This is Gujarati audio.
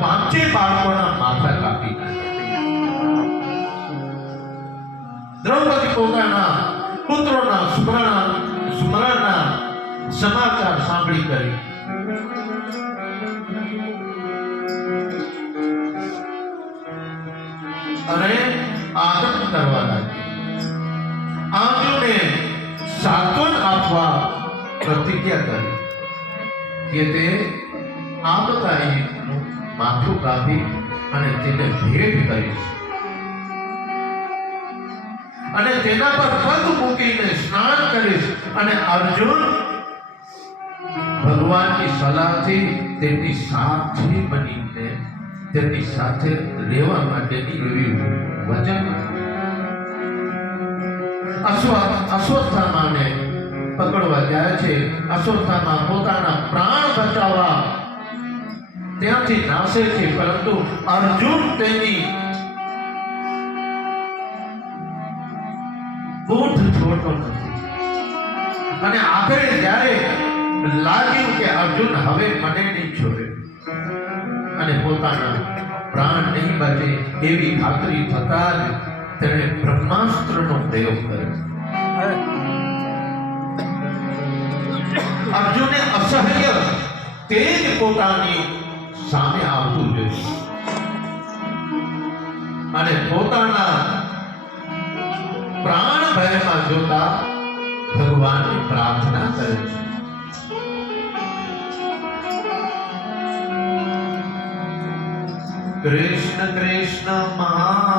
પાંચે બાળકોના માથા કાપી નાખ્યા. દ્રૌપદી પોતાના પુત્રોના સ્મરણના સમાચાર સાંભળી કરી અને આદમ કરવા લાગી. આંજોને સાંત્વન આપવા પ્રતિજ્ઞા કરી કે તે આ બધાનું માથું કાપી અને તેને ભેટ કરીશ અને તેના પર પગ મૂકીને સ્નાન કરીશ અને અર્જુન ભગવાનની સલાહથી તેમની સાથે બનીને તેમની સાથે રહેવા માટેની એવી વચન. અશ્વત્થામાને પકડવા જાય છે. અશ્વત્થામા પોતાના પ્રાણ બચાવવા ત્યાંથી નાસે છે, પરંતુ અર્જુન તેની બૂટ છોડતો નથી. અને આખરે જ્યારે લાગ્યું કે અર્જુન હવે મને નહીં છોડે અને પોતાના પ્રાણ નહીં બચે એવી ખાતરી થતા જ તેણે બ્રહ્માસ્ત્રનો પ્રયોગ કર્યો. અર્જુને અસહ્ય તેજ પોતાની સામે આવતું જોયું અને પોતાના પ્રાણ ભયમાં જોતા ભગવાનની પ્રાર્થના કરે છે. કૃષ્ણ કૃષ્ણ મહા